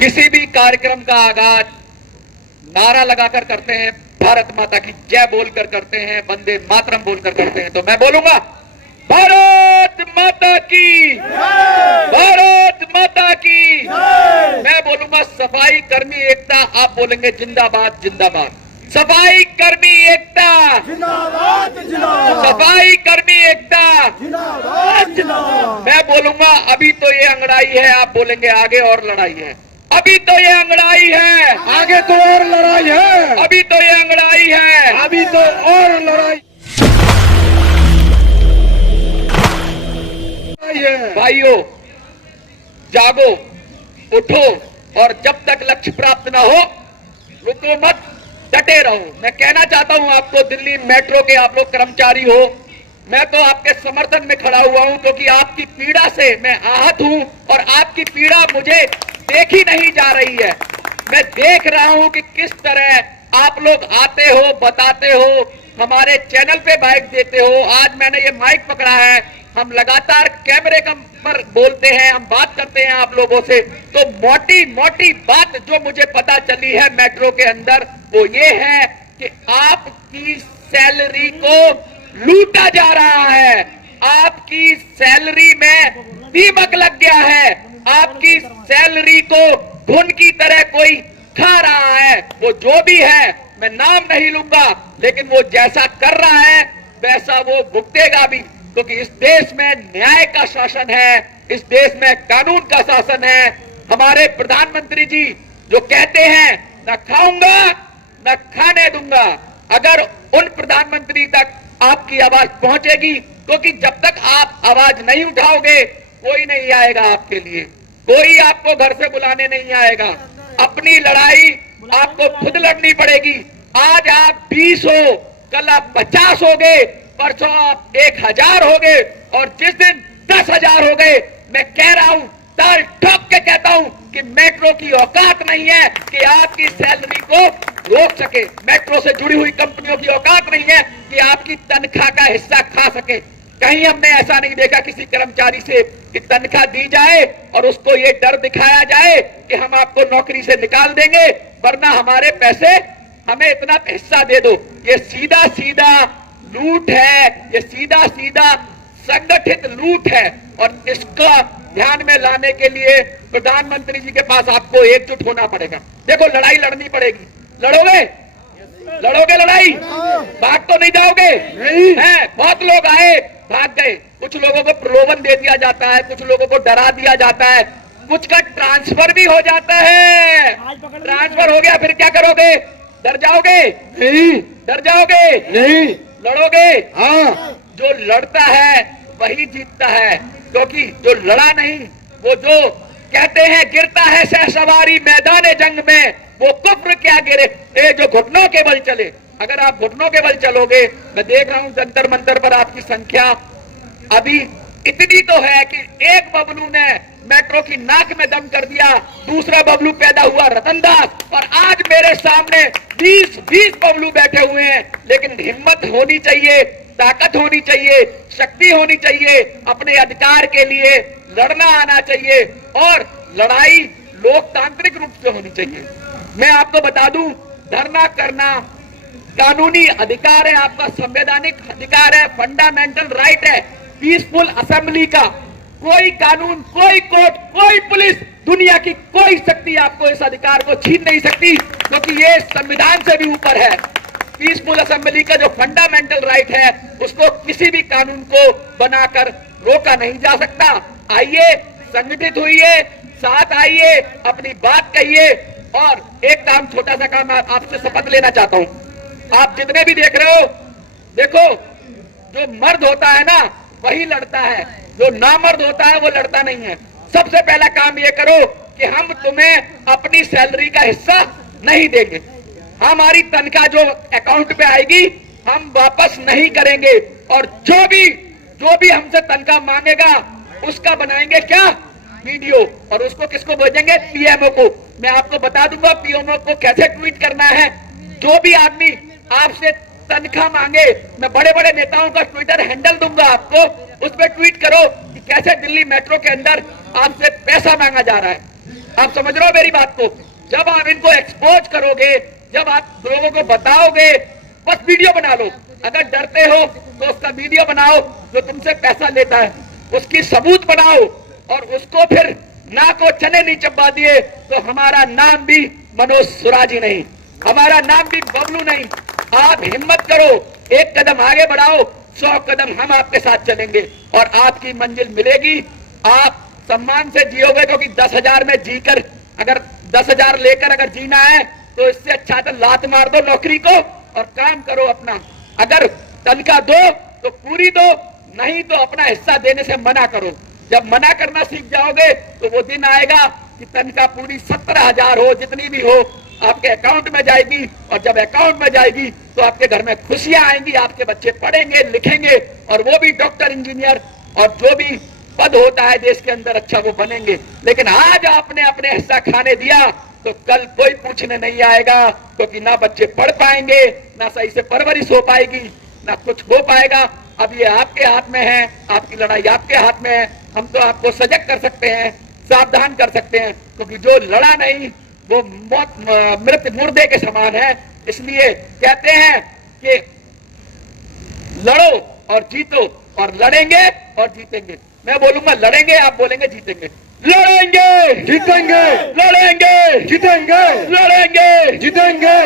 किसी भी कार्यक्रम का आगाज नारा लगाकर करते हैं, भारत माता की जय बोलकर करते हैं, वंदे मातरम बोलकर करते हैं। तो मैं बोलूंगा भारत माता की, भारत माता की। मैं बोलूंगा सफाई कर्मी एकता, आप बोलेंगे जिंदाबाद जिंदाबाद। सफाई कर्मी एकता जिंदाबाद जिंदाबाद, सफाई कर्मी एकता। जिंदाबाद जिंदाबाद। मैं बोलूंगा अभी तो ये अंगड़ाई है, आप बोलेंगे आगे और लड़ाई है। अभी तो ये अंगड़ाई है, आगे तो और लड़ाई है, अभी तो ये अंगड़ाई है। अभी तो और लड़ाई है। भाइयों जागो, उठो और जब तक लक्ष्य प्राप्त ना हो रुको मत, डटे रहो। मैं कहना चाहता हूं आपको, दिल्ली मेट्रो के आप लोग कर्मचारी हो, मैं तो आपके समर्थन में खड़ा हुआ हूं क्योंकि आपकी पीड़ा से मैं आहत हूं और आपकी पीड़ा मुझे देखी नहीं जा रही है। मैं देख रहा हूं कि किस तरह आप लोग आते हो, बताते हो, हमारे चैनल पे माइक देते हो। आज मैंने ये माइक पकड़ा है, हम लगातार कैमरे पर बोलते हैं, हम बात करते हैं आप लोगों से। तो मोटी मोटी बात जो मुझे पता चली है मेट्रो के अंदर वो ये है कि आपकी सैलरी को लूटा जा रहा है, आपकी सैलरी में दीमक लग गया है, आपकी सैलरी को घुन की तरह कोई खा रहा है। वो जो भी है, मैं नाम नहीं लूंगा, लेकिन वो जैसा कर रहा है वैसा वो भुगतेगा भी, क्योंकि इस देश में न्याय का शासन है, इस देश में कानून का शासन है। हमारे प्रधानमंत्री जी जो कहते हैं न खाऊंगा न खाने दूंगा, अगर उन प्रधानमंत्री तक आपकी आवाज पहुंचेगी, क्योंकि जब तक आप आवाज नहीं उठाओगे कोई नहीं आएगा आपके लिए, कोई आपको घर से बुलाने नहीं आएगा। अपनी लड़ाई आपको खुद लड़नी पड़ेगी। आज आप 20 हो, कल आप 50 हो गए, परसों आप 1000 हो गए और जिस दिन 10,000 हो गए, मैं कह रहा हूं, ताल ठोक के कहता हूं कि मेट्रो की औकात नहीं है कि आपकी सैलरी को रोक सके। मेट्रो से जुड़ी हुई कंपनियों की औकात नहीं है कि आपकी तनख्वाह का हिस्सा खा सके। कहीं हमने ऐसा नहीं देखा किसी कर्मचारी से कि तनख्वाह दी जाए और उसको ये डर दिखाया जाए कि हम आपको नौकरी से निकाल देंगे वरना हमारे पैसे हमें इतना हिस्सा दे दो। ये सीधा सीधा लूट है, ये सीधा सीधा संगठित लूट है और इसका ध्यान में लाने के लिए प्रधानमंत्री जी के पास आपको एकजुट होना पड़ेगा। देखो लड़ाई लड़नी पड़ेगी, लड़ोगे लड़ोगे लड़ाई, भाग तो नहीं जाओगे? नहीं है, बहुत लोग आए भाग गए, कुछ लोगों को प्रलोभन दे दिया जाता है, कुछ लोगों को डरा दिया जाता है, कुछ का ट्रांसफर भी हो जाता है। ट्रांसफर हो गया फिर क्या करोगे? डर जाओगे? नहीं, डर जाओगे? नहीं, लड़ोगे? हाँ, जो लड़ता है वही जीतता है, क्योंकि जो लड़ा नहीं, वो जो कहते हैं गिरता है सहसवारी मैदान जंग में, वो कुफ्र क्या गिरे, ये जो घुटनों के बल चले। अगर आप घुटनों के बल चलोगे, मैं देख रहा हूं जंतर मंतर पर आपकी संख्या अभी इतनी तो है कि एक बबलू ने मेट्रो की नाक में दम कर दिया, दूसरा बबलू पैदा हुआ रतनदास, और आज मेरे सामने 20 बबलू बैठे हुए हैं। लेकिन हिम्मत होनी चाहिए, ताकत होनी चाहिए, शक्ति होनी चाहिए, अपने अधिकार के लिए लड़ना आना चाहिए और लड़ाई लोकतांत्रिक रूप से होनी चाहिए। मैं आपको बता दूं, धरना करना कानूनी अधिकार है, आपका संवैधानिक अधिकार है, फंडामेंटल राइट है। पीसफुल असेंबली का कोई कानून, कोई कोर्ट, कोई पुलिस, दुनिया की कोई शक्ति आपको इस अधिकार को छीन नहीं सकती, क्योंकि ये संविधान से भी ऊपर है। पीसफुल असेंबली का जो फंडामेंटल राइट है उसको किसी भी कानून को बनाकर रोका नहीं जा सकता। आइए, संगठित होइए, साथ आइए, अपनी बात कहिए। और एक काम, छोटा सा काम, आपसे शपथ लेना चाहता हूं। आप जितने भी देख रहे हो, देखो जो मर्द होता है ना वही लड़ता है, जो नामर्द होता है वो लड़ता नहीं है। सबसे पहला काम ये करो कि हम तुम्हें अपनी सैलरी का हिस्सा नहीं देंगे, हमारी तनख्वाह जो अकाउंट पे आएगी हम वापस नहीं करेंगे, और जो भी हमसे तनख्वाह मांगेगा उसका बनाएंगे क्या, वीडियो, और उसको किसको भेजेंगे, पीएमओ को। मैं आपको बता दूंगा पीएमओ को कैसे ट्वीट करना है। जो भी आदमी आपसे तनख्वाह मांगे, मैं बड़े बड़े नेताओं का ट्विटर हैंडल दूंगा आपको, उस पर ट्वीट करो कि कैसे दिल्ली मेट्रो के अंदर आपसे पैसा मांगा जा रहा है। आप समझ रहे हो मेरी बात को? जब आप इनको एक्सपोज करोगे, जब आप लोगों को बताओगे, बस वीडियो बना लो। अगर डरते हो तो उसका वीडियो बनाओ, जो तुमसे पैसा लेता है उसकी सबूत बनाओ, और उसको फिर ना को चने नहीं चबा दिए तो हमारा नाम भी मनोज सुराजी नहीं, हमारा नाम भी बबलू नहीं। आप हिम्मत करो, एक कदम आगे बढ़ाओ, 100 कदम हम आपके साथ चलेंगे और आपकी मंजिल मिलेगी। आप सम्मान से जियोगे, क्योंकि 10,000 में जीकर, अगर 10,000 लेकर अगर जीना है तो इससे अच्छा तो लात मार दो नौकरी को और काम करो अपना। अगर तनख्वाह दो तो पूरी दो, नहीं तो अपना हिस्सा देने से मना करो। जब मना करना सीख जाओगे तो वो दिन आएगा कि तनख्वाह पूरी 17,000 हो, जितनी भी हो, आपके अकाउंट में जाएगी, और जब अकाउंट में जाएगी तो आपके घर में खुशियां आएंगी, आपके बच्चे पढ़ेंगे लिखेंगे और वो भी डॉक्टर, इंजीनियर और जो भी पद होता है देश के अंदर अच्छा वो बनेंगे। लेकिन आज आपने अपने हिस्सा खाने दिया तो कल कोई पूछने नहीं आएगा, क्योंकि ना बच्चे पढ़ पाएंगे, ना सही से परवरिश हो पाएगी, ना कुछ हो पाएगा। अब ये आपके हाथ में है, आपकी लड़ाई आपके हाथ में है। हम तो आपको सजग कर सकते हैं, सावधान कर सकते हैं, क्योंकि जो लड़ा नहीं वो मौत, मृत मुर्दे के समान है। इसलिए कहते हैं कि लड़ो और जीतो, और लड़ेंगे और जीतेंगे। मैं बोलूंगा लड़ेंगे, आप बोलेंगे जीतेंगे। लड़ेंगे, जीतेंगे, लड़ेंगे, जीतेंगे, लड़ेंगे, जीतेंगे।